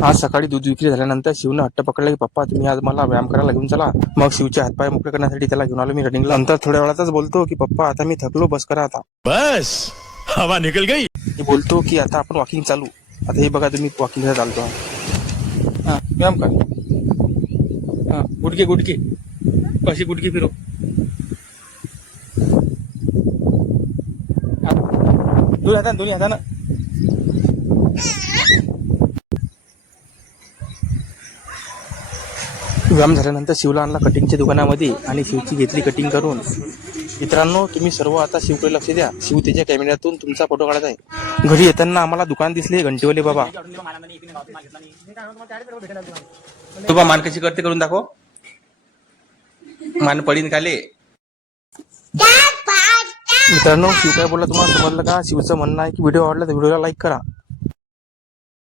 आज सकाळी दूध विक्री झाल्यानंतर शिवनं हट्ट पकडला की पप्पा तुम्ही आज मला व्यायाम करायला घेऊन चला. मग शिवचे हातपाय मोकळे करण्यासाठी त्याला घेऊन आलो मी रनिंगला. नंतर थोड्या वेळातच बोलतो की पप्पा आता मी थकलो, बस करा आता. बस हवा निकल गई. मी बोलतो की आता आपण वॉकिंग चालू. आता हे बघा तुम्ही वॉकिंगला चालतो. हा व्यायाम कर. हा गुडके गुडके अशी गुडके फिरव. दोन्ही हातानं व्यायाम झाल्यानंतर शिवला आणला कटिंगच्या दुकानामध्ये आणि शिवची घेतली कटिंग करून. मित्रांनो तुम्ही सर्व आता शिवकडे लक्ष द्या. शिव त्याच्या कॅमेऱ्यातून तुमचा फोटो काढत आहे. घरी येताना आम्हाला दुकान दिसले घंटेवाले बाबा. तू बा मान कशी करते करून दाखव. मान पडीन खाले. मित्रांनो शिव काय बोलला तुम्हाला समजलं का? शिवचं म्हणणं आहे की व्हिडिओ आवडला तर व्हिडिओला लाईक करा.